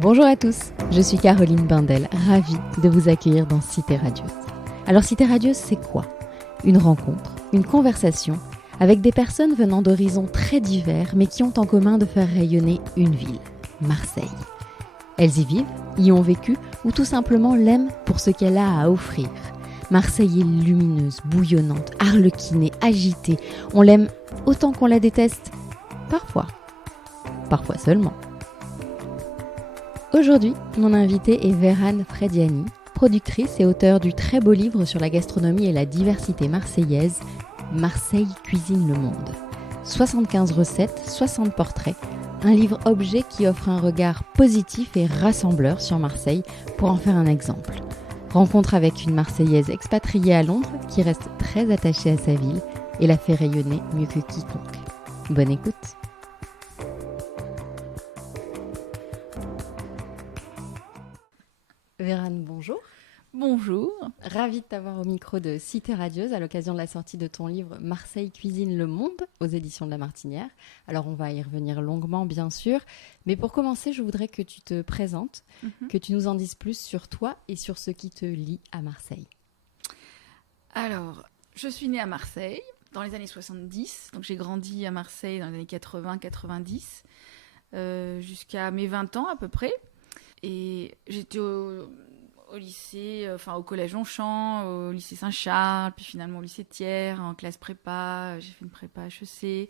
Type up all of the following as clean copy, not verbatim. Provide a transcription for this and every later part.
Bonjour à tous, je suis Caroline Bindel, ravie de vous accueillir dans Cité Radieuse. Alors Cité Radieuse, c'est quoi ? Une rencontre, une conversation avec des personnes venant d'horizons très divers mais qui ont en commun de faire rayonner une ville, Marseille. Elles y vivent, y ont vécu ou tout simplement l'aiment pour ce qu'elle a à offrir. Marseille est lumineuse, bouillonnante, arlequinée, agitée. On l'aime autant qu'on la déteste, parfois seulement. Aujourd'hui, mon invitée est Vérane Frediani, productrice et auteure du très beau livre sur la gastronomie et la diversité marseillaise, Marseille cuisine le monde. 75 recettes, 60 portraits, un livre objet qui offre un regard positif et rassembleur sur Marseille pour en faire un exemple. Rencontre avec une Marseillaise expatriée à Londres qui reste très attachée à sa ville et la fait rayonner mieux que quiconque. Bonne écoute. Vérane, bonjour. Bonjour. Ravie de t'avoir au micro de Cité Radieuse à l'occasion de la sortie de ton livre Marseille cuisine le monde aux éditions de La Martinière. Alors on va y revenir longuement bien sûr, mais pour commencer je voudrais que tu te présentes, que tu nous en dises plus sur toi et sur ce qui te lie à Marseille. Alors, je suis née à Marseille dans les années 70, donc j'ai grandi à Marseille dans les années 80-90 jusqu'à mes 20 ans à peu près. Et j'étais au lycée, au collège Longchamp, au lycée Saint-Charles, puis finalement au lycée Thiers, en classe prépa, j'ai fait une prépa HEC.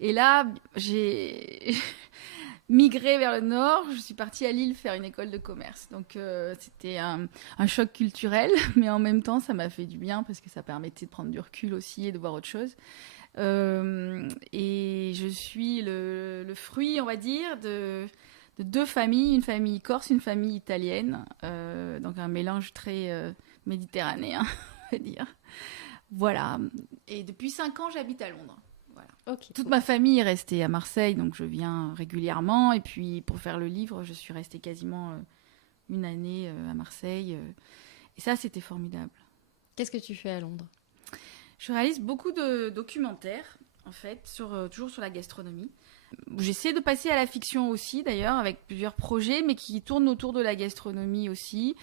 Et là, j'ai migré vers le nord, je suis partie à Lille faire une école de commerce. Donc c'était un choc culturel, mais en même temps, ça m'a fait du bien parce que ça permettait de prendre du recul aussi et de voir autre chose. Et je suis le fruit, on va dire, de deux familles, une famille corse, une famille italienne, donc un mélange très méditerranéen, on va dire. Voilà, et depuis 5 ans, j'habite à Londres. Voilà. Okay. Toute ma famille est restée à Marseille, donc je viens régulièrement, et puis pour faire le livre, je suis restée quasiment une année à Marseille, et ça, c'était formidable. Qu'est-ce que tu fais à Londres ? Je réalise beaucoup de documentaires, en fait, toujours sur la gastronomie. J'essaie de passer à la fiction aussi, d'ailleurs, avec plusieurs projets, mais qui tournent autour de la gastronomie aussi.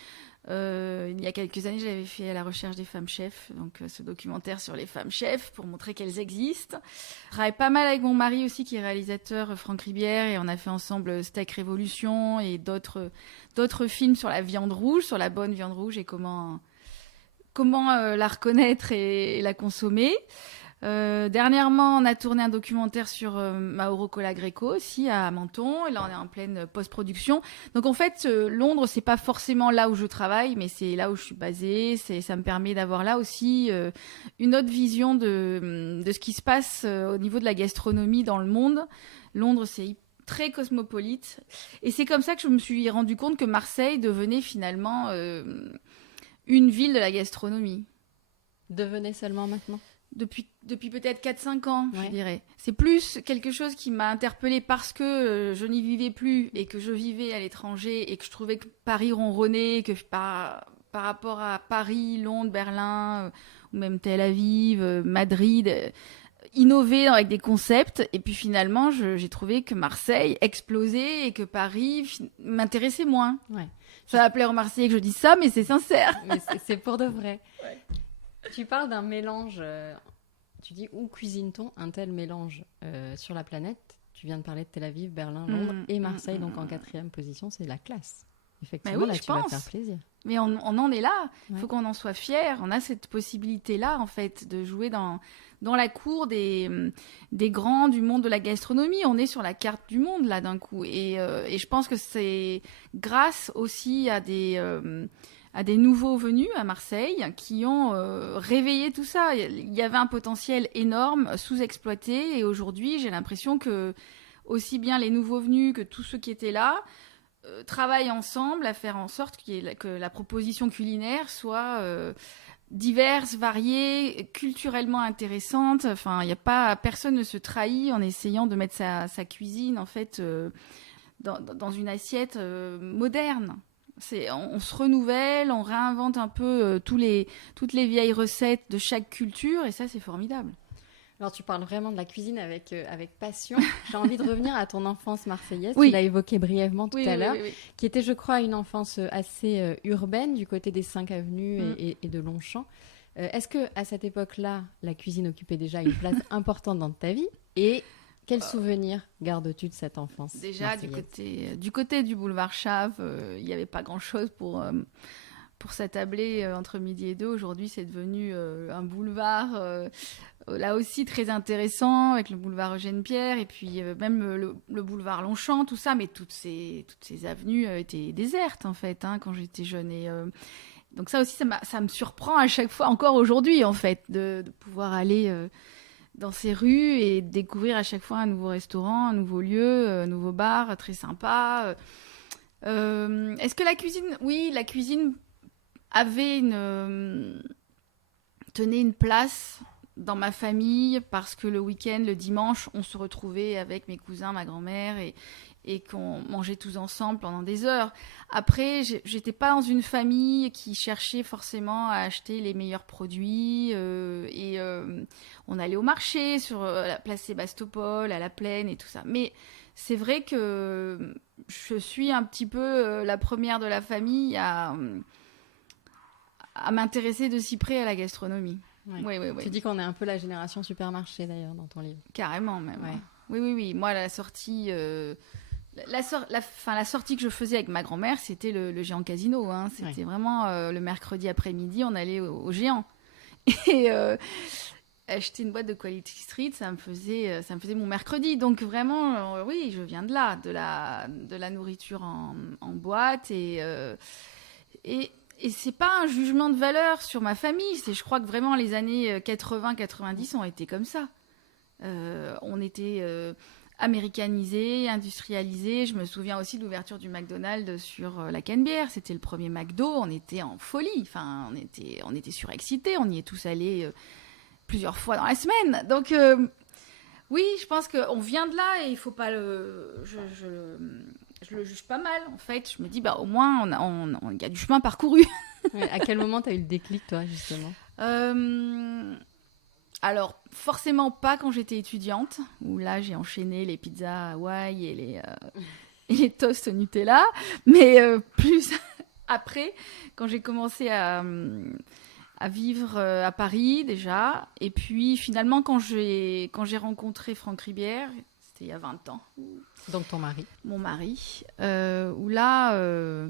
Il y a quelques années, j'avais fait À la recherche des femmes chefs, donc ce documentaire sur les femmes chefs, pour montrer qu'elles existent. Je travaille pas mal avec mon mari aussi, qui est réalisateur, Franck Ribière, et on a fait ensemble Steak Révolution et d'autres films sur la viande rouge, sur la bonne viande rouge, et comment la reconnaître et la consommer. Dernièrement, on a tourné un documentaire sur Mauro Colagreco aussi à Menton, et là on est en pleine post-production. Donc en fait, Londres, c'est pas forcément là où je travaille, mais c'est là où je suis basée. Ça me permet d'avoir là aussi une autre vision de ce qui se passe au niveau de la gastronomie dans le monde. Londres, c'est très cosmopolite, et c'est comme ça que je me suis rendu compte que Marseille devenait finalement une ville de la gastronomie. Devenait seulement maintenant ? Depuis peut-être 4-5 ans, je dirais. C'est plus quelque chose qui m'a interpellée parce que je n'y vivais plus et que je vivais à l'étranger et que je trouvais que Paris ronronnait, que par rapport à Paris, Londres, Berlin, ou même Tel Aviv, Madrid, innover avec des concepts. Et puis finalement, j'ai trouvé que Marseille explosait et que Paris m'intéressait moins. Ouais. Ça va plaire aux Marseillais que je dis ça, mais c'est sincère. Mais c'est pour de vrai. Ouais. Tu parles d'un mélange, tu dis où cuisine-t-on un tel mélange sur la planète ? Tu viens de parler de Tel Aviv, Berlin, Londres et Marseille, donc en 4e position, c'est la classe. Effectivement, oui, là, tu vas faire plaisir. Mais on en est là, il faut qu'on en soit fiers. On a cette possibilité-là, en fait, de jouer dans la cour des grands du monde de la gastronomie. On est sur la carte du monde, là, d'un coup. Et je pense que c'est grâce aussi à des nouveaux venus à Marseille qui ont réveillé tout ça. Il y avait un potentiel énorme, sous-exploité, et aujourd'hui, j'ai l'impression que aussi bien les nouveaux venus que tous ceux qui étaient là travaillent ensemble à faire en sorte que la proposition culinaire soit diverse, variée, culturellement intéressante. Enfin, personne ne se trahit en essayant de mettre sa cuisine, en fait, dans une assiette moderne. On se renouvelle, on réinvente un peu toutes les vieilles recettes de chaque culture, et ça, c'est formidable. Alors, tu parles vraiment de la cuisine avec passion. J'ai envie de revenir à ton enfance marseillaise. Oui. Tu l'as évoqué brièvement tout à l'heure, Oui. qui était, je crois, une enfance assez urbaine du côté des 5 avenues et de Longchamp. Est-ce qu'à cette époque-là, la cuisine occupait déjà une place importante dans ta vie? Et quels souvenirs gardes-tu de cette enfance Déjà, marseillaise? du côté du boulevard Chave, il n'y avait pas grand-chose pour s'attabler entre midi et deux. Aujourd'hui, c'est devenu un boulevard, là aussi très intéressant, avec le boulevard Eugène-Pierre, et puis même le boulevard Longchamp, tout ça. Mais toutes ces avenues étaient désertes, en fait, hein, quand j'étais jeune. Et donc ça aussi, ça me surprend à chaque fois, encore aujourd'hui, en fait, de pouvoir aller dans ces rues et de découvrir à chaque fois un nouveau restaurant, un nouveau lieu, un nouveau bar très sympa. Est-ce que la cuisine... Oui, la cuisine avait tenait une place dans ma famille parce que le week-end, le dimanche, on se retrouvait avec mes cousins, ma grand-mère et qu'on mangeait tous ensemble pendant des heures. Après, j'étais pas dans une famille qui cherchait forcément à acheter les meilleurs produits on allait au marché sur la place Sébastopol, à la Plaine et tout ça. Mais c'est vrai que je suis un petit peu la première de la famille à m'intéresser de si près à la gastronomie. Ouais. Oui. Tu dis qu'on est un peu la génération supermarché d'ailleurs dans ton livre. Carrément même. Ouais. Oui. Moi, la sortie, la sortie que je faisais avec ma grand-mère, c'était le Géant Casino. Hein. C'était vraiment le mercredi après-midi, on allait au Géant. Et acheter une boîte de Quality Street, ça me faisait mon mercredi. Donc vraiment, oui, je viens de là, de la nourriture en boîte et c'est pas un jugement de valeur sur ma famille. Je crois que vraiment les années 80-90 ont été comme ça. On était américanisés, industrialisés. Je me souviens aussi de l'ouverture du McDonald's sur la Canebière. C'était le premier McDo. On était en folie. Enfin, on était surexcités. On y est tous allés plusieurs fois dans la semaine. Donc, oui, je pense qu'on vient de là et il faut pas le... Je le juge pas mal, en fait. Je me dis, au moins, il y a du chemin parcouru. Ouais, à quel moment tu as eu le déclic, toi, justement? Alors, forcément pas quand j'étais étudiante, où là, j'ai enchaîné les pizzas Hawaï et les toasts Nutella. Mais plus après, quand j'ai commencé à vivre à Paris, déjà. Et puis, finalement, quand j'ai rencontré Franck Ribière, c'était il y a 20 ans. Donc ton mari. Mon mari. Où là,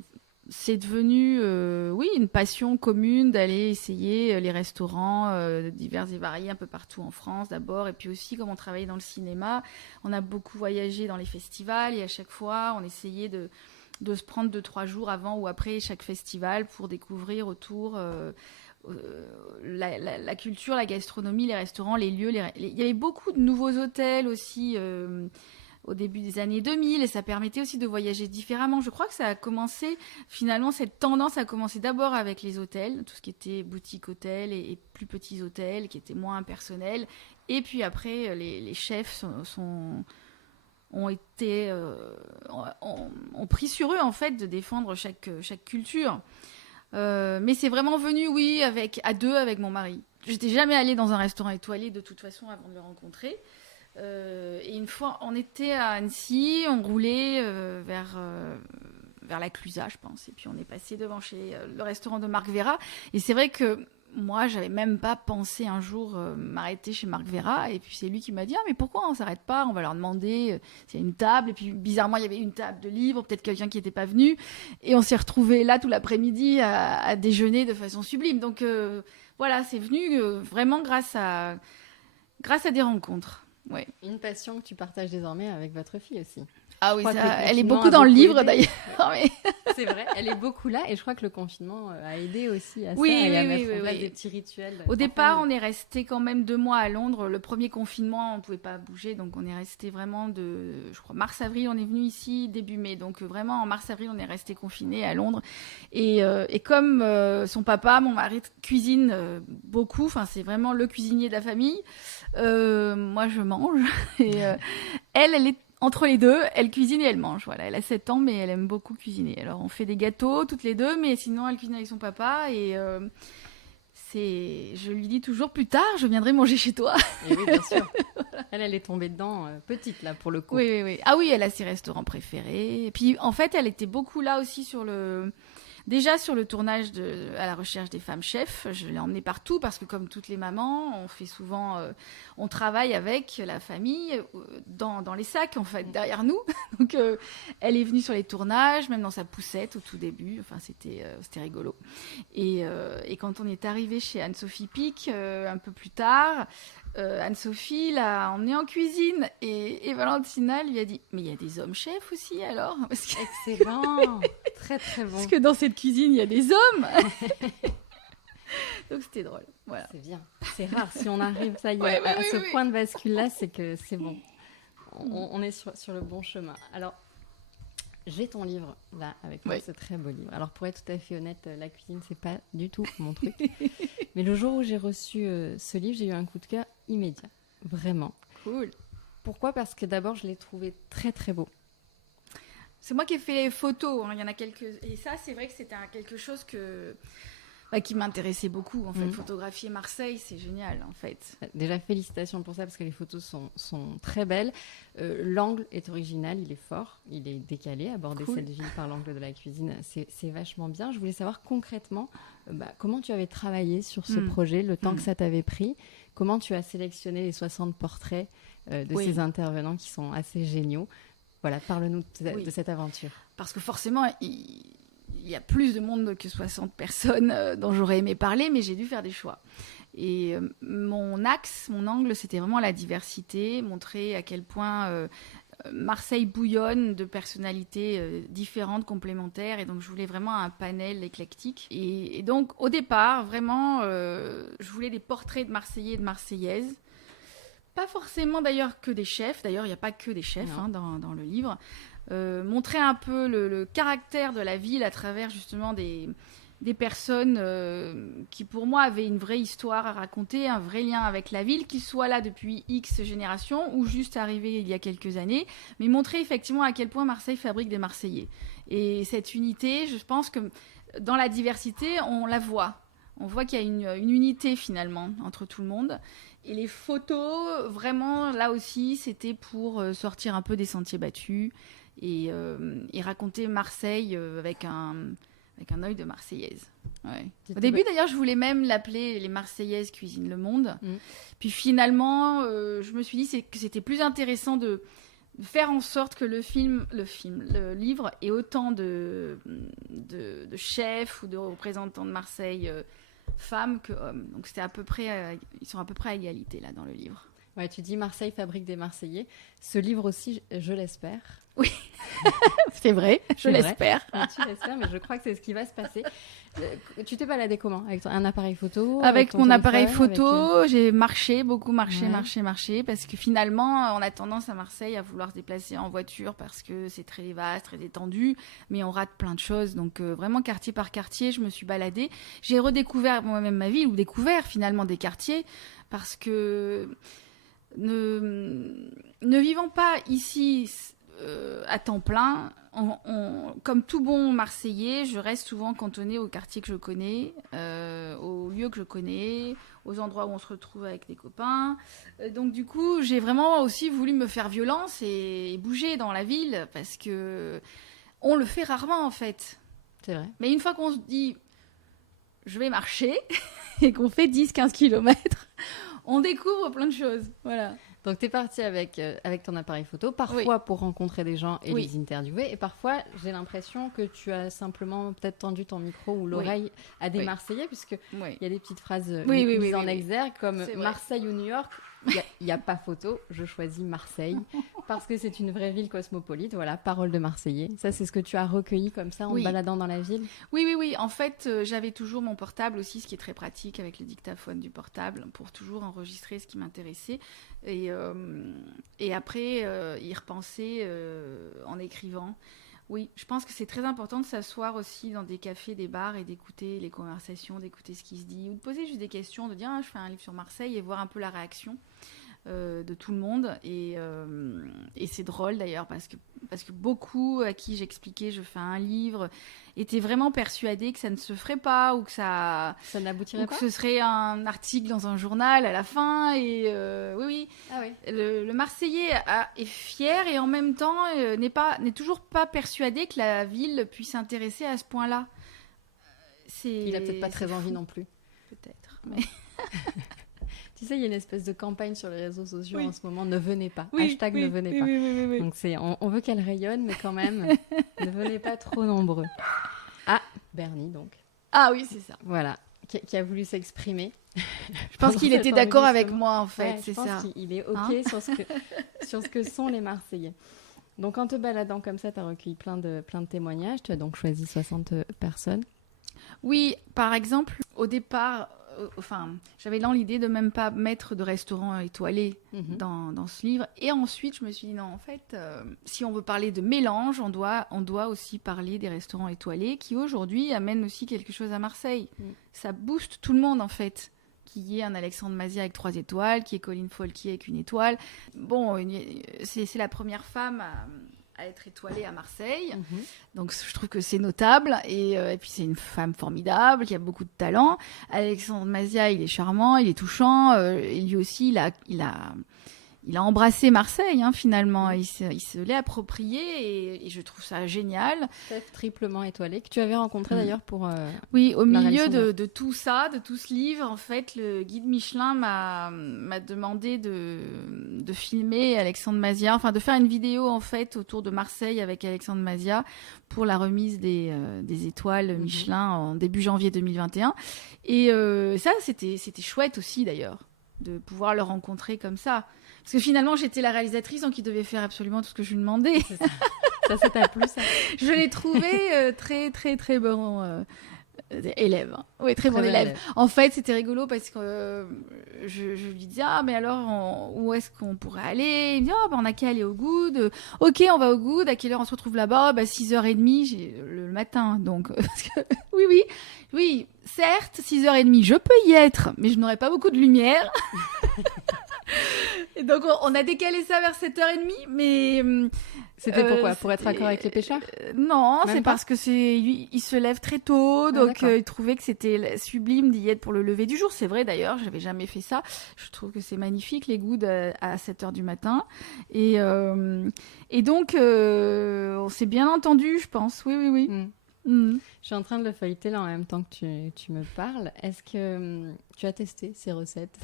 c'est devenu, oui, une passion commune d'aller essayer les restaurants divers et variés un peu partout en France d'abord. Et puis aussi, comme on travaillait dans le cinéma, on a beaucoup voyagé dans les festivals. Et à chaque fois, on essayait de se prendre 2-3 jours avant ou après chaque festival pour découvrir autour... la culture, la gastronomie, les restaurants, les lieux. Il y avait beaucoup de nouveaux hôtels aussi au début des années 2000 et ça permettait aussi de voyager différemment. Je crois que ça a commencé, finalement, cette tendance a commencé d'abord avec les hôtels, tout ce qui était boutique hôtel et plus petits hôtels qui étaient moins impersonnels. Et puis après, les chefs ont pris sur eux, en fait, de défendre chaque culture. Mais c'est vraiment venu, oui, à deux avec mon mari. J'étais jamais allée dans un restaurant étoilé de toute façon avant de le rencontrer. Et une fois, on était à Annecy, on roulait vers la Clusaz, je pense. Et puis on est passé devant chez le restaurant de Marc Vera. Et c'est vrai que moi, j'avais même pas pensé un jour m'arrêter chez Marc Vera. Et puis c'est lui qui m'a dit, mais pourquoi on s'arrête pas? On va leur demander s'il y a une table. Et puis bizarrement, il y avait une table de livres, peut-être quelqu'un qui n'était pas venu. Et on s'est retrouvés là tout l'après-midi à déjeuner de façon sublime. Donc voilà, c'est venu vraiment grâce à des rencontres. Ouais. Une passion que tu partages désormais avec votre fille aussi. Ah oui, elle est beaucoup dans le livre d'ailleurs. Mais... C'est vrai, elle est beaucoup là et je crois que le confinement a aidé aussi à ça et à mettre en place des petits rituels. Au départ, on est resté quand même 2 mois à Londres. Le premier confinement, on ne pouvait pas bouger, donc on est resté vraiment je crois, mars-avril, on est venu ici début mai. Donc vraiment, en mars-avril, on est resté confiné à Londres. Et comme son papa, mon mari, cuisine beaucoup, enfin c'est vraiment le cuisinier de la famille, moi je mange. Et elle est entre les deux, elle cuisine et elle mange. Voilà, elle a 7 ans, mais elle aime beaucoup cuisiner. Alors, on fait des gâteaux toutes les deux, mais sinon, elle cuisine avec son papa. Et Je lui dis toujours plus tard, je viendrai manger chez toi. Et oui, bien sûr. Elle est tombée dedans petite, là, pour le coup. Oui. Ah oui, elle a ses restaurants préférés. Et puis, en fait, elle était beaucoup là aussi déjà sur le tournage à la recherche des femmes chefs. Je l'ai emmenée partout parce que comme toutes les mamans, on fait souvent, on travaille avec la famille dans les sacs en fait, derrière nous. Donc elle est venue sur les tournages, même dans sa poussette au tout début. Enfin c'était rigolo. Et quand on est arrivé chez Anne-Sophie Pic un peu plus tard, Anne-Sophie l'a emmenée en cuisine et Valentina lui a dit « Mais il y a des hommes chefs aussi alors ?» Excellent. Très très bon. Parce que dans cette cuisine, il y a des hommes. Donc c'était drôle. Voilà. C'est bien. C'est rare. Si on arrive, ça y est, à ce point de bascule-là, c'est que c'est bon. On est sur le bon chemin. Alors, j'ai ton livre là avec moi, ce très beau livre. Alors, pour être tout à fait honnête, la cuisine, c'est pas du tout mon truc. Mais le jour où j'ai reçu ce livre, j'ai eu un coup de cœur immédiat. Vraiment. Cool. Pourquoi ? Parce que d'abord, je l'ai trouvé très très beau. C'est moi qui ai fait les photos. Hein. Il y en a quelques. Et ça, c'est vrai que c'était quelque chose qui m'intéressait beaucoup. En fait, photographier Marseille, c'est génial, en fait. Déjà, félicitations pour ça, parce que les photos sont très belles. L'angle est original, il est fort, il est décalé. Aborder cette ville par l'angle de la cuisine, c'est vachement bien. Je voulais savoir concrètement comment tu avais travaillé sur ce projet, le temps que ça t'avait pris, comment tu as sélectionné les 60 portraits de ces intervenants qui sont assez géniaux. Voilà, parle-nous de cette aventure. Parce que forcément, il y a plus de monde que 60 personnes dont j'aurais aimé parler, mais j'ai dû faire des choix. Et mon angle, c'était vraiment la diversité, montrer à quel point Marseille bouillonne de personnalités différentes, complémentaires. Et donc, je voulais vraiment un panel éclectique. Et donc, au départ, vraiment, je voulais des portraits de Marseillais et de Marseillaises. Pas forcément d'ailleurs que des chefs. D'ailleurs, il n'y a pas que des chefs dans le livre. Montrer un peu le caractère de la ville à travers justement des personnes qui pour moi avaient une vraie histoire à raconter, un vrai lien avec la ville, qu'ils soient là depuis X générations ou juste arrivés il y a quelques années, mais montrer effectivement à quel point Marseille fabrique des Marseillais. Et cette unité, je pense que dans la diversité, on la voit. On voit qu'il y a une unité finalement entre tout le monde. Et les photos, vraiment, là aussi, c'était pour sortir un peu des sentiers battus et raconter Marseille avec un œil de Marseillaise. Ouais. Au début, d'ailleurs, je voulais même l'appeler « Les Marseillaises cuisinent le monde ». Puis finalement, je me suis dit que c'était plus intéressant de faire en sorte que le livre ait autant de chefs ou de représentants de Marseille femmes que hommes. Donc c'était ils sont à peu près à égalité là dans le livre. Ouais, tu dis Marseille fabrique des Marseillais. Ce livre aussi, je l'espère. Oui, c'est vrai, je l'espère. Ouais, tu l'espères, mais je crois que c'est ce qui va se passer. Tu t'es baladée comment ? Avec un appareil photo ? Avec mon appareil photo, j'ai beaucoup marché, parce que finalement, on a tendance à Marseille à vouloir se déplacer en voiture parce que c'est très vaste, très étendu, mais on rate plein de choses. Donc vraiment, quartier par quartier, je me suis baladée. J'ai redécouvert moi-même ma ville, ou découvert finalement des quartiers, parce que ne vivant pas ici à temps plein, comme tout bon Marseillais, je reste souvent cantonnée au quartier que je connais, aux lieux que je connais, aux endroits où on se retrouve avec des copains. Donc du coup, j'ai vraiment aussi voulu me faire violence et bouger dans la ville, parce que on le fait rarement en fait. C'est vrai. Mais une fois qu'on se dit je vais marcher et qu'on fait 10-15 kilomètres, on découvre plein de choses. Voilà. Donc, tu es partie avec ton appareil photo, parfois pour rencontrer des gens et les interviewer. Et parfois, j'ai l'impression que tu as simplement peut-être tendu ton micro ou l'oreille à des Marseillais, puisqu'il y a des petites phrases mises en exergue, comme Marseille ou New York. Il n'y a pas photo, je choisis Marseille, parce que c'est une vraie ville cosmopolite. Voilà, parole de Marseillais. Ça, c'est ce que tu as recueilli comme ça en te baladant dans la ville ? Oui. En fait, j'avais toujours mon portable aussi, ce qui est très pratique avec le dictaphone du portable, pour toujours enregistrer ce qui m'intéressait. Et après, y repenser en écrivant. Oui, je pense que c'est très important de s'asseoir aussi dans des cafés, des bars et d'écouter les conversations, d'écouter ce qui se dit, ou de poser juste des questions, de dire je fais un livre sur Marseille et voir un peu la réaction. de tout le monde. Et c'est drôle d'ailleurs parce que beaucoup à qui j'expliquais je fais un livre étaient vraiment persuadés que ça ne se ferait pas ou que ça n'aboutirait pas, que ce serait un article dans un journal à la fin. Et oui. Ah oui. Le Marseillais est fier et en même temps n'est toujours pas persuadé que la ville puisse s'intéresser à ce point-là. Il a peut-être pas très envie non plus. Peut-être, mais... Tu sais, il y a une espèce de campagne sur les réseaux sociaux en ce moment, ne venez pas, ne venez pas. Oui. Donc on veut qu'elle rayonne, mais quand même, ne venez pas trop nombreux. Ah, Bernie donc. Ah oui, c'est ça. Voilà, qui a voulu s'exprimer. Je pense qu'il était d'accord avec moi en fait, c'est ça. Je pense qu'il est OK sur ce que sont les Marseillais. Donc en te baladant comme ça, tu as recueilli plein de témoignages, tu as donc choisi 60 personnes. Oui, par exemple, au départ... j'avais dans l'idée de même pas mettre de restaurant étoilé dans ce livre. Et ensuite, je me suis dit, non, en fait, si on veut parler de mélange, on doit aussi parler des restaurants étoilés qui, aujourd'hui, amènent aussi quelque chose à Marseille. Ça booste tout le monde, en fait. Qu'il y ait un Alexandre Mazia avec 3 étoiles, qu'il y ait Colline Folquier avec 1 étoile. Bon, c'est la première femme à être étoilée à Marseille. Donc je trouve que c'est notable et puis c'est une femme formidable qui a beaucoup de talent. Alexandre Mazia, il est charmant, il est touchant, et lui aussi il a embrassé Marseille finalement, il se l'est approprié et je trouve ça génial. Chef triplement étoilé que tu avais rencontré d'ailleurs pour oui, au milieu de tout ça, de tout ce livre, en fait, le guide Michelin m'a demandé de filmer Alexandre Mazia, enfin de faire une vidéo en fait autour de Marseille avec Alexandre Mazia pour la remise des étoiles Michelin en début janvier 2021. Et ça, c'était chouette aussi d'ailleurs de pouvoir le rencontrer comme ça. Parce que finalement, j'étais la réalisatrice, donc il devait faire absolument tout ce que je lui demandais. Ça t'a plu, ça? Je l'ai trouvé très, très, très bon élève. Oui, très bon élève. En fait, c'était rigolo parce que je lui dis, mais alors, où est-ce qu'on pourrait aller? Il me dit, on n'a qu'à aller au Good. Ok, on va au Good. À quelle heure on se retrouve là-bas? 6h30 le matin. Donc, oui, certes, 6h30, je peux y être, mais je n'aurai pas beaucoup de lumière. Et donc on a décalé ça vers 7h30, mais c'était pourquoi? Pour être d'accord avec les pêcheurs? Non, c'est parce que il se lève très tôt, donc il trouvait que c'était sublime d'y être pour le lever du jour. C'est vrai d'ailleurs, j'avais jamais fait ça. Je trouve que c'est magnifique les Goods à 7h du matin. Et donc on s'est bien entendu, je pense. Oui. Je suis en train de le feuilleter là en même temps que tu me parles. Est-ce que tu as testé ces recettes?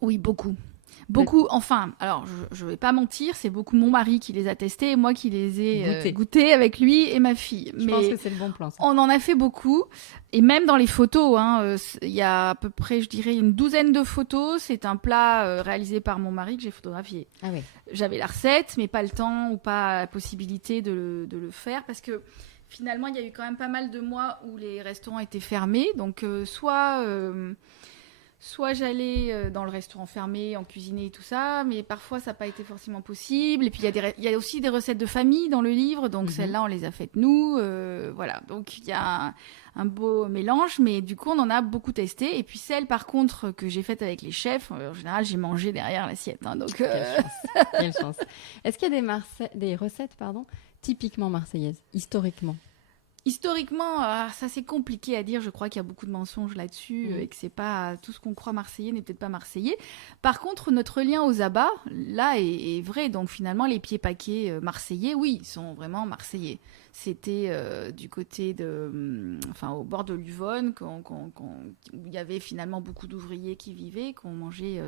Oui, beaucoup. Beaucoup, enfin, alors je vais pas mentir, c'est beaucoup mon mari qui les a testés et moi qui les ai goûtés avec lui et ma fille. Je pense que c'est le bon plan. Ça. On en a fait beaucoup et même dans les photos, il y a à peu près, je dirais, une douzaine de photos. C'est un plat réalisé par mon mari que j'ai photographié. Ah oui. J'avais la recette, mais pas le temps ou pas la possibilité de le faire parce que finalement, il y a eu quand même pas mal de mois où les restaurants étaient fermés. Donc, soit j'allais dans le restaurant fermé, en cuisiner et tout ça, mais parfois ça n'a pas été forcément possible. Et puis il y a aussi des recettes de famille dans le livre, donc celles-là on les a faites nous. Voilà, donc il y a un beau mélange, mais du coup on en a beaucoup testé. Et puis celles par contre que j'ai faites avec les chefs, en général j'ai mangé derrière l'assiette. Donc, Quelle chance. Est-ce qu'il y a des recettes typiquement marseillaises, historiquement? Historiquement, ça c'est compliqué à dire. Je crois qu'il y a beaucoup de mensonges là-dessus et que c'est pas tout ce qu'on croit marseillais n'est peut-être pas marseillais. Par contre, notre lien aux abats, là, est vrai. Donc finalement, les pieds paquets marseillais, oui, ils sont vraiment marseillais. C'était du côté au bord de l'Uvonne, où il y avait finalement beaucoup d'ouvriers qui vivaient, qui ont mangé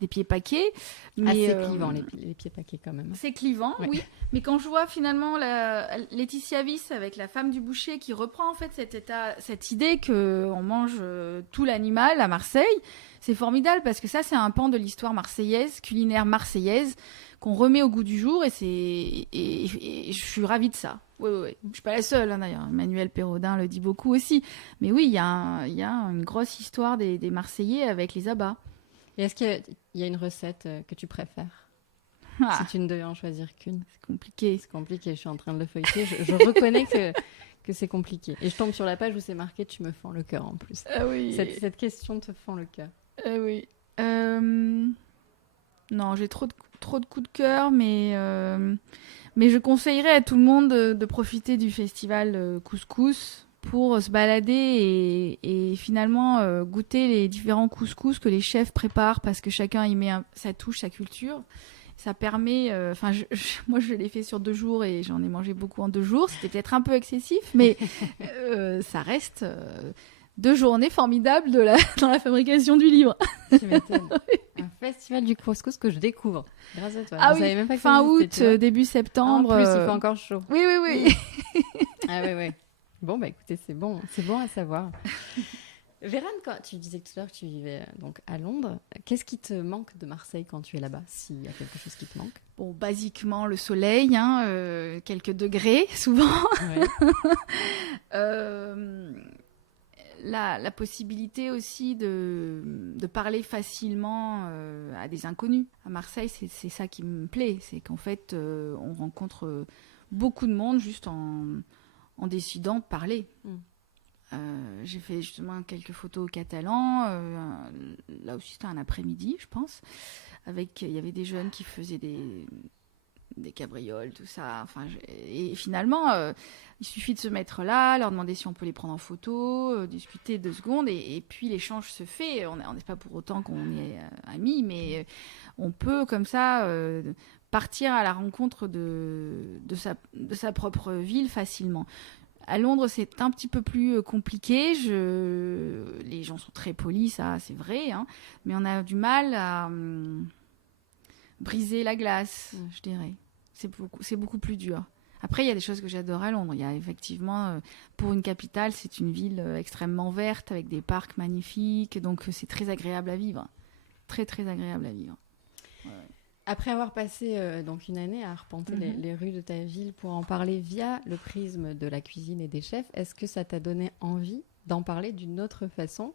des pieds paquets. Mais, assez clivant, les pieds paquets quand même. C'est clivant, oui. Mais quand je vois finalement Laetitia Wyss avec la femme du boucher qui reprend en fait cette idée qu'on mange tout l'animal à Marseille, c'est formidable parce que ça, c'est un pan de l'histoire marseillaise, culinaire marseillaise, qu'on remet au goût du jour et je suis ravie de ça. Oui. Je suis pas la seule, d'ailleurs. Emmanuel Perraudin le dit beaucoup aussi. Mais oui, il y a une grosse histoire des Marseillais avec les abats. Et est-ce qu'il y a une recette que tu préfères si tu ne devais en choisir qu'une? C'est compliqué. C'est compliqué, je suis en train de le feuilleter. Je reconnais que c'est compliqué. Et je tombe sur la page où c'est marqué « Tu me fends le cœur » en plus. Ah oui. Cette question te fend le cœur. Ah oui. Non, j'ai trop de coups de cœur, mais je conseillerais à tout le monde de profiter du festival Couscous pour se balader et finalement goûter les différents couscous que les chefs préparent parce que chacun y met sa touche, sa culture. Ça permet, moi je l'ai fait sur 2 jours et j'en ai mangé beaucoup en 2 jours. C'était peut-être un peu excessif, mais ça reste 2 journées formidables dans la fabrication du livre. Tu m'étonnes. Un festival du couscous que je découvre grâce à toi. Ah je oui, savais même pas que fin ça existait, août, début septembre. En plus, il fait encore chaud. Oui. Ah oui. Bon, bah écoutez, c'est bon à savoir. Vérane, quand tu disais tout à l'heure que tu vivais donc à Londres, qu'est-ce qui te manque de Marseille quand tu es là-bas, s'il y a quelque chose qui te manque? Bon, basiquement le soleil, quelques degrés souvent. Ouais. La possibilité aussi de parler facilement à des inconnus. À Marseille, c'est ça qui me plaît, c'est qu'en fait, on rencontre beaucoup de monde juste en décidant de parler. J'ai fait justement quelques photos au Catalan. Là aussi, c'était un après-midi, je pense. Il y avait des jeunes qui faisaient des cabrioles, tout ça. Et finalement, il suffit de se mettre là, leur demander si on peut les prendre en photo, discuter 2 secondes, et puis l'échange se fait. On n'est pas pour autant qu'on est amis, mais on peut comme ça partir à la rencontre de sa propre ville facilement. À Londres, c'est un petit peu plus compliqué. Les gens sont très polis, ça, c'est vrai, mais on a du mal à briser la glace, je dirais. C'est beaucoup plus dur. Après, il y a des choses que j'adore à Londres. Il y a effectivement, pour une capitale, c'est une ville extrêmement verte, avec des parcs magnifiques, donc c'est très agréable à vivre. Très, très agréable à vivre. Ouais. Après avoir passé donc une année à arpenter les rues de ta ville pour en parler via le prisme de la cuisine et des chefs, est-ce que ça t'a donné envie d'en parler d'une autre façon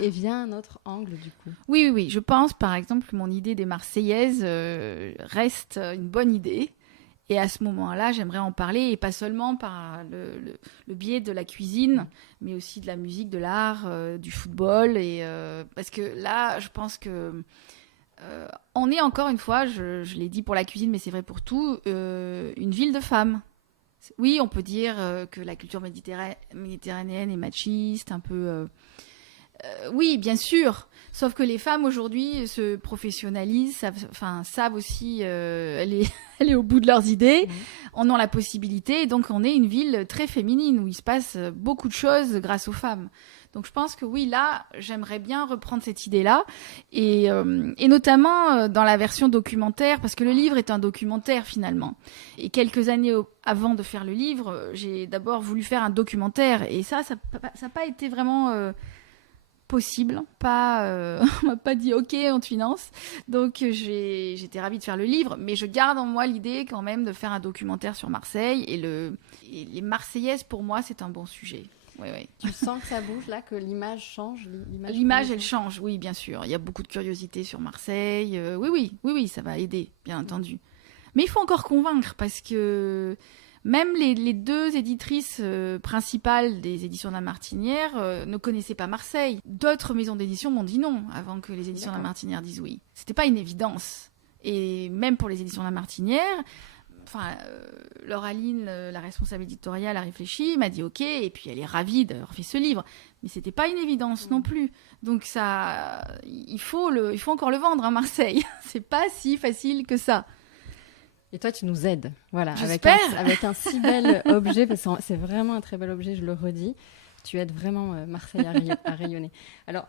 et via un autre angle du coup? Oui. Je pense par exemple que mon idée des Marseillaises reste une bonne idée. Et à ce moment-là, j'aimerais en parler, et pas seulement par le biais de la cuisine, mais aussi de la musique, de l'art, du football. Parce que là, je pense que on est encore une fois, je l'ai dit pour la cuisine, mais c'est vrai pour tout, une ville de femmes. Oui, on peut dire que la culture méditerranéenne est machiste, un peu... oui, bien sûr. Sauf que les femmes aujourd'hui se professionnalisent, savent aussi aller au bout de leurs idées, en ont la possibilité. Et donc, on est une ville très féminine où il se passe beaucoup de choses grâce aux femmes. Donc, je pense que oui, là, j'aimerais bien reprendre cette idée-là. Et notamment dans la version documentaire, parce que le livre est un documentaire finalement. Et quelques années avant de faire le livre, j'ai d'abord voulu faire un documentaire. Et ça n'a pas été vraiment... possible, on m'a pas dit ok, on te finance, donc j'étais ravie de faire le livre, mais je garde en moi l'idée quand même de faire un documentaire sur Marseille, et les Marseillaises pour moi c'est un bon sujet. Oui. Tu sens que ça bouge là, que l'image change? L'image elle change, oui bien sûr, il y a beaucoup de curiosité sur Marseille, oui, ça va aider bien entendu, mais il faut encore convaincre parce que même les 2 éditrices principales des éditions de la Martinière ne connaissaient pas Marseille. D'autres maisons d'édition m'ont dit non avant que les éditions de la Martinière disent oui. C'était pas une évidence. Et même pour les éditions de la Martinière, Lauraline, la responsable éditoriale, a réfléchi, m'a dit ok, et puis elle est ravie d'avoir fait ce livre. Mais c'était pas une évidence non plus. Donc ça, il faut encore le vendre à Marseille. C'est pas si facile que ça. Et toi, tu nous aides, voilà, avec un si bel objet, parce que c'est vraiment un très bel objet, je le redis. Tu aides vraiment Marseille à rayonner. Alors,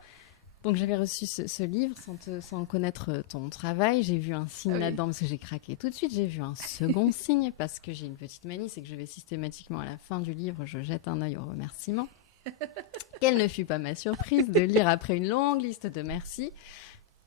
donc j'avais reçu ce livre sans connaître ton travail. J'ai vu un signe là-dedans parce que j'ai craqué tout de suite. J'ai vu un second signe parce que j'ai une petite manie, c'est que je vais systématiquement à la fin du livre, je jette un œil aux remerciements. Quelle ne fut pas ma surprise de lire après une longue liste de merci.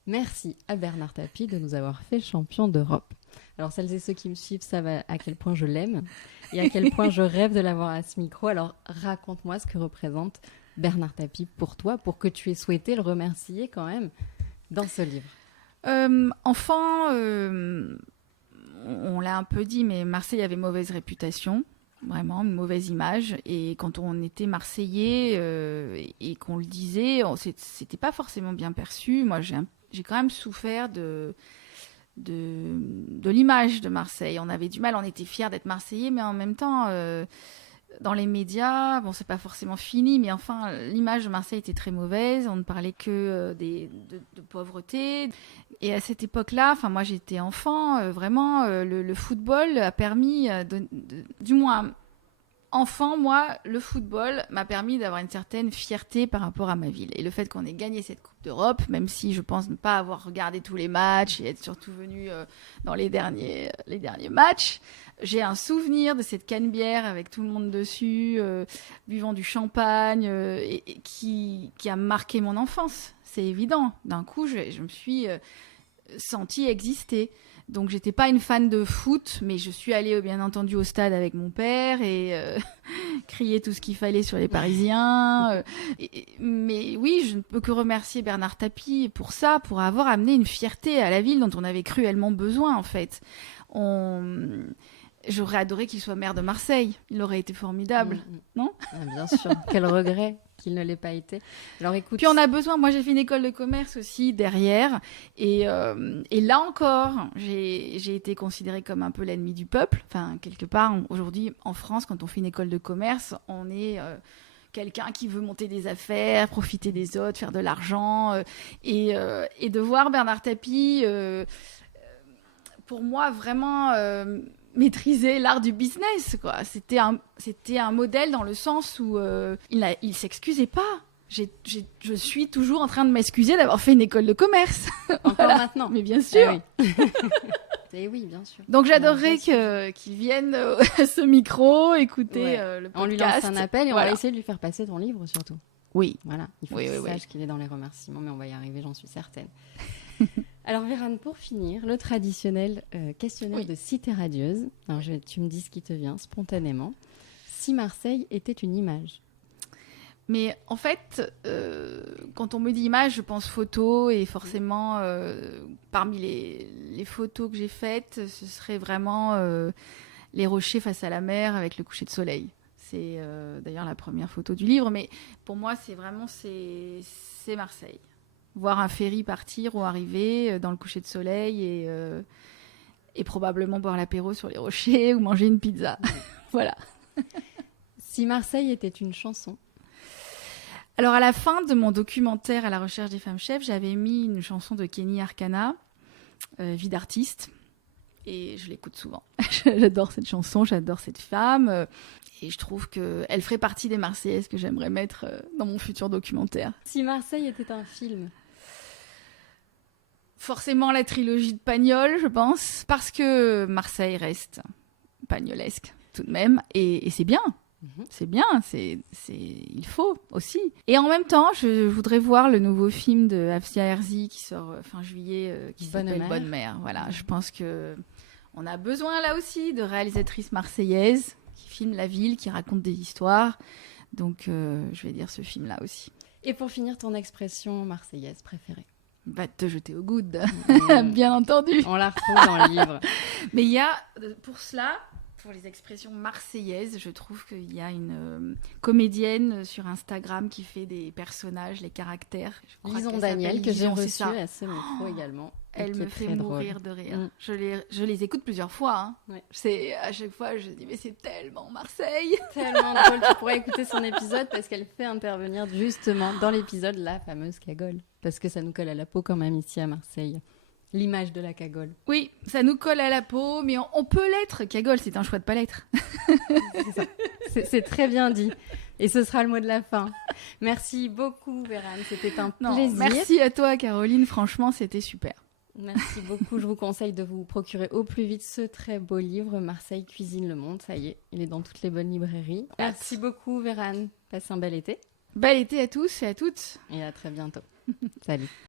Merci à Bernard Tapie de nous avoir fait champion d'Europe. Alors, celles et ceux qui me suivent savent à quel point je l'aime et à quel point je rêve de l'avoir à ce micro. Alors, raconte-moi ce que représente Bernard Tapie pour toi, pour que tu aies souhaité le remercier quand même dans ce livre. Enfant, on l'a un peu dit, mais Marseille avait mauvaise réputation. vraiment une mauvaise image. Et quand on était Marseillais et qu'on le disait, c'était pas forcément bien perçu. Moi, j'ai quand même souffert de l'image de Marseille. On avait du mal, on était fiers d'être Marseillais, mais en même temps, dans les médias, bon, c'est pas forcément fini, mais enfin, l'image de Marseille était très mauvaise. On ne parlait que de pauvreté. Et à cette époque-là, enfin, moi j'étais enfant, vraiment, le football a permis, du moins enfant, moi, le football m'a permis d'avoir une certaine fierté par rapport à ma ville. Et le fait qu'on ait gagné cette Coupe d'Europe, même si je pense ne pas avoir regardé tous les matchs et être surtout venu dans les derniers matchs, j'ai un souvenir de cette canebière avec tout le monde dessus, buvant du champagne, et qui a marqué mon enfance. C'est évident. D'un coup, je me suis sentie exister. Donc, j'étais pas une fan de foot, mais je suis allée, bien entendu, au stade avec mon père et crier tout ce qu'il fallait sur les Parisiens. Mais oui, je ne peux que remercier Bernard Tapie pour ça, pour avoir amené une fierté à la ville dont on avait cruellement besoin, en fait. J'aurais adoré qu'il soit maire de Marseille. Il aurait été formidable, non ? Bien sûr. Quel regret qu'il ne l'ait pas été. Alors écoute. Puis on a besoin. Moi, j'ai fait une école de commerce aussi derrière, et là encore, j'ai été considérée comme un peu l'ennemi du peuple. Enfin, quelque part, aujourd'hui, en France, quand on fait une école de commerce, on est quelqu'un qui veut monter des affaires, profiter des autres, faire de l'argent, et de voir Bernard Tapie, pour moi, vraiment. Maîtriser l'art du business, quoi. C'était un modèle dans le sens où il s'excusait pas. Je suis toujours en train de m'excuser d'avoir fait une école de commerce. Encore voilà. Maintenant. Mais bien sûr. Eh oui. Et oui, bien sûr. Donc j'adorerais qu'il vienne à ce micro, écouter le podcast. On lui lance un appel et voilà. on va essayer de lui faire passer ton livre surtout. Oui. Voilà. Il faut qu'il sache qu'il est dans les remerciements, mais on va y arriver, j'en suis certaine. Alors Vérane, pour finir, le traditionnel questionnaire de Cité radieuse. Alors tu me dis ce qui te vient spontanément. Si Marseille était une image. Mais en fait, quand on me dit image, je pense photo, et forcément, parmi les photos que j'ai faites, ce serait vraiment les rochers face à la mer avec le coucher de soleil. C'est d'ailleurs la première photo du livre, mais pour moi, c'est Marseille. Voir un ferry partir ou arriver dans le coucher de soleil et probablement boire l'apéro sur les rochers ou manger une pizza. Voilà. Si Marseille était une chanson. Alors, à la fin de mon documentaire à la recherche des femmes chefs, j'avais mis une chanson de Kenny Arcana, Vie d'artiste, et je l'écoute souvent. J'adore cette chanson, j'adore cette femme, et je trouve qu'elle ferait partie des Marseillaises que j'aimerais mettre dans mon futur documentaire. Si Marseille était un film. Forcément la trilogie de Pagnol, je pense, parce que Marseille reste pagnolesque tout de même, et c'est bien. C'est bien, il faut aussi. Et en même temps, je voudrais voir le nouveau film de Afsia Herzi qui sort fin juillet, qui s'appelle Bonne Mère. Voilà, je pense qu'on a besoin là aussi de réalisatrices marseillaises qui filment la ville, qui racontent des histoires. Donc, je vais dire ce film-là aussi. Et pour finir, ton expression marseillaise préférée? Va te jeter au good, bien entendu. On la retrouve dans le livre. Mais il y a, pour cela... Pour les expressions marseillaises, je trouve qu'il y a une comédienne sur Instagram qui fait des personnages, les caractères. Lison Daniel, que j'ai reçue à ce micro également. Elle me fait mourir de rire. Je les écoute plusieurs fois. Hein. Ouais. À chaque fois, je dis, mais c'est tellement Marseille. Tellement drôle. Tu pourrais écouter son épisode parce qu'elle fait intervenir justement dans l'épisode la fameuse cagole. Parce que ça nous colle à la peau quand même ici à Marseille. L'image de la cagole. Oui, ça nous colle à la peau, mais on peut l'être. Cagole, c'est un choix de pas l'être. C'est très bien dit. Et ce sera le mot de la fin. Merci beaucoup, Vérane. C'était un plaisir. Merci à toi, Caroline. Franchement, c'était super. Merci beaucoup. Je vous conseille de vous procurer au plus vite ce très beau livre, Marseille cuisine le monde. Ça y est, il est dans toutes les bonnes librairies. Merci beaucoup, Vérane. Passe un bel été. Bel été à tous et à toutes. Et à très bientôt. Salut.